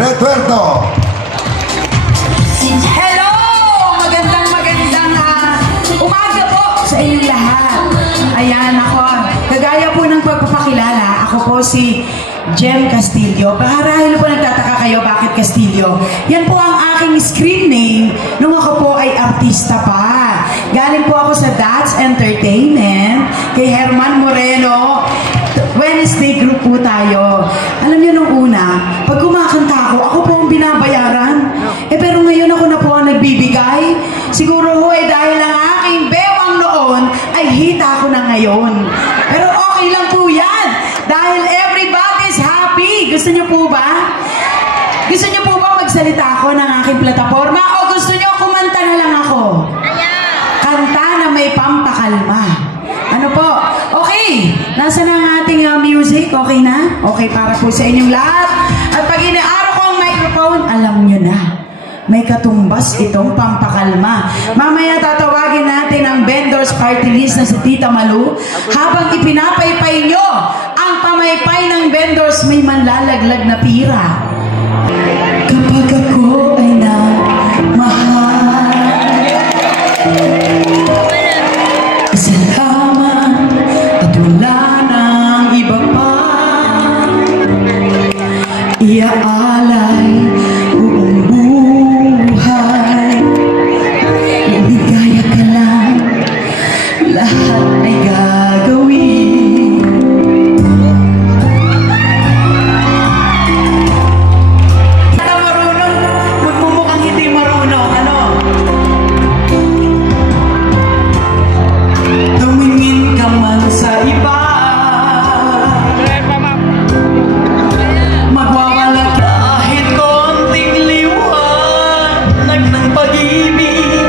Retuerto. Hello! Magandang umaga po sa inyong lahat. Ayan ako. Kagaya po ng pagpapakilala, ako po si Jem Castillo. Marahil po nagtataka kayo bakit Castillo. Yan po ang aking screen name nung ako po ay artista pa. Galing po ako sa That's Entertainment kay Herman Moreno. Wednesday group po tayo. Alam niyo nung una, pag kumakanta ako po ang binabayaran. Pero ngayon ako na po ang nagbibigay. Siguro ho dahil ang aking bewang noon ay hita ko na ngayon. Pero okay lang po yan. Dahil everybody's happy. Gusto niyo po ba? Gusto niyo po ba magsalita ako ng aking plataforma? O gusto niyo kumanta na lang ako? Kanta na may pampakalma. Ano po? Okay. Nasa na ang ating music? Okay na? Okay para po sa inyong lahat. At pag inaaraw ko ang microphone, alam nyo na. May katumbas itong pampakalma. Mamaya tatawagin natin ang vendors party list na si Tita Malu. Habang ipinapaypay nyo ang pamaypay ng vendors, may manlalaglag na pira. Kapag ako ay mahal, isa lamang at wala nang iba pa, iaalay buong buhay. Ibigaya ka lang, lahat ay gagawin. Hindi marunong, magmumukhang hindi marunong. Ano? Tumingin ka man sa iba, magwawala kahit konting liwanag ng pag-ibig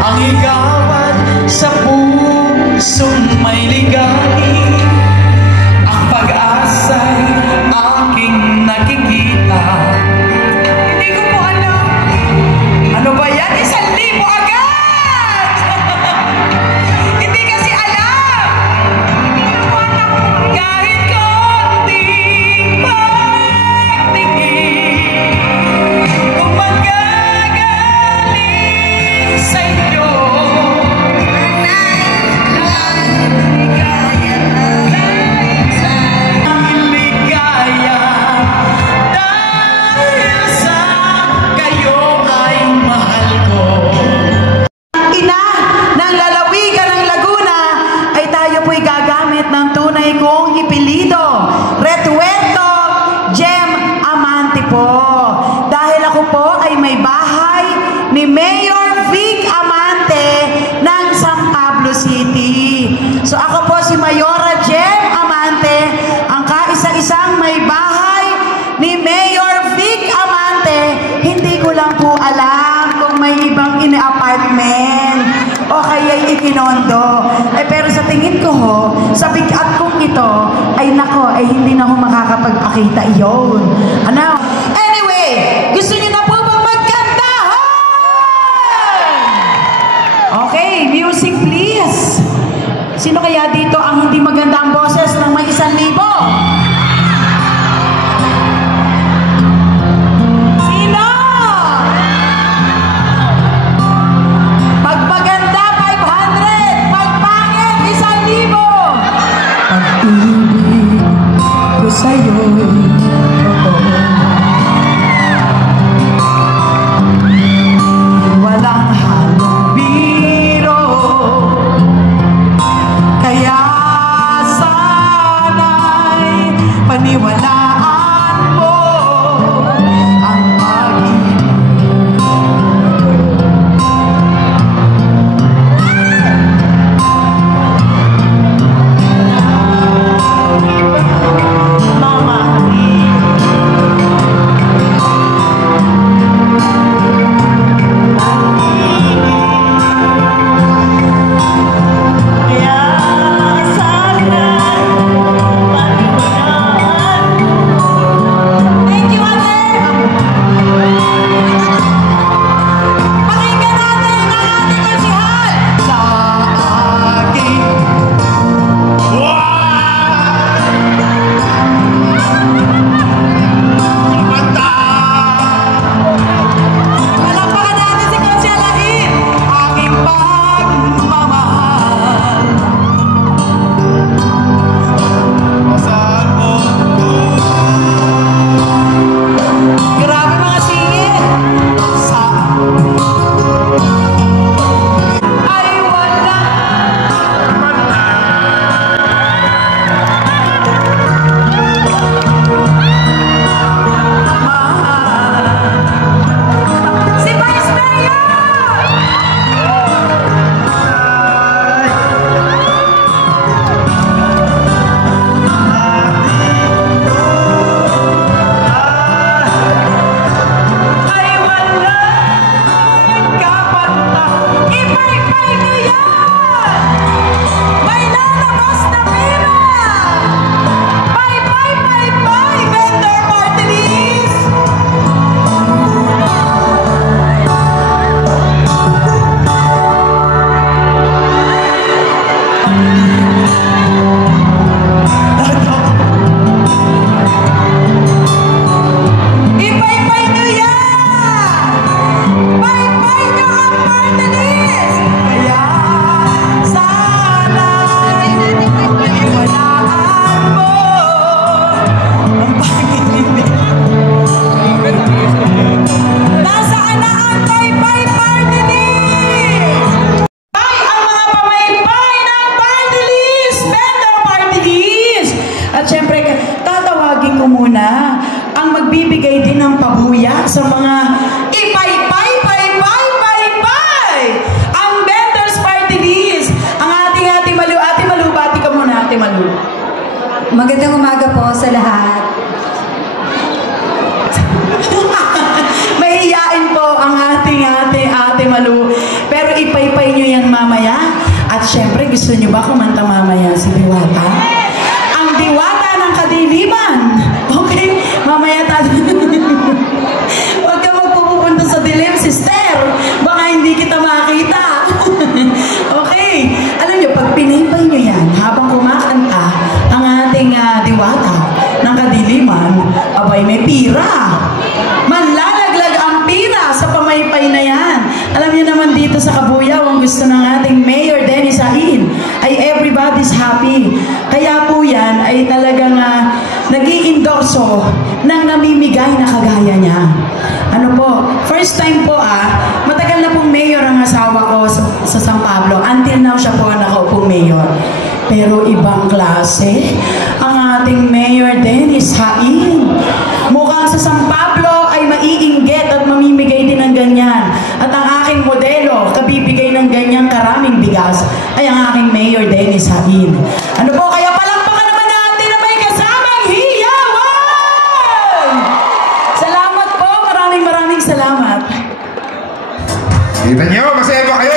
ang igawad sa pusong may ligalig. Ang pag-asa'y aking nakikita. Hindi ko po alam. Ano ba yan? 1,000 agad! Hindi kasi alam. Kahit konting pagtingin, kung magagaling sa inyo, ang ligaya dahil sa kayo ay mahal ko. Ina ng lalawigan ng Laguna ay tayo po'y gagamit ng tunay kong ipilido, Retuerto Jem Amante po. Dahil ako po ay may bahay ni Mayor Vic Amante ng San Pablo City. So ako po si Mayora Jem Amante, ang kaisa-isang may bahay ni Mayor Vic Amante. Hindi ko lang po alam kung may ibang ini-apartment o kaya'y ikinondo. Pero sa tingin ko ho, sa bigat kong ito, ay nako, ay hindi na ho makakapagpakita iyon. Ano? Anyway, gusto niyo na po bang magkantahan? Okay, music please. Sino kaya dito ang hindi maganda ang boses ng may 1,000? Sino? Pagpaganda 500, pagpangit 1,000. Pag-ibig ko sa'yo'y totoo, walang halong biro. Kaya sana'y paniwalaan mo ang pag-ibig. Mama, pabuya sa mga ipay-pay-pay-pay-pay-pay! Ang Vendors Party List! Ang ating Ate Malu. Ate Malu, bati ka muna, Ate Malu. Magandang umaga po sa lahat. Mahihiyain po ang ating Ate Malu. Pero ipaypay nyo yan mamaya. At syempre, gusto nyo ba kumanta mamaya si Diwata? Ang Diwata ng Kadiliman. Okay? Mamaya tayo. Huwag ka magpupunta sa dilim, sister. Baka hindi kita makita. Okay. Alam nyo, pag pinaypay nyo yan, habang kumakanta ang ating Diwata ng Kadiliman, abay may pira. Manlalaglag ang pira sa pamaypay na yan. Alam niyo naman dito sa Kabuyaw, ang gusto ng ating Mayor Dennis Hain ay everybody's happy. Kaya po yan ay talagang nag-i-endorso ng namimigay na kagaya niya. Ano po, first time po matagal na pong mayor ang asawa ko sa San Pablo. Until now siya po nakaupong mayor. Pero ibang klase ang ating Mayor Dennis Hain. Mukhang sa San Pablo ay maiinggit at mamimigay din ng ganyan. At ang aking modelo, kabibigay ng ganyang karaming bigas, ay ang aking Mayor Dennis Hain. Ano po, kaya palakpakan naman natin na may kasamang hiyawan! Salamat po, maraming salamat. Kita nyo, masaya ba kayo?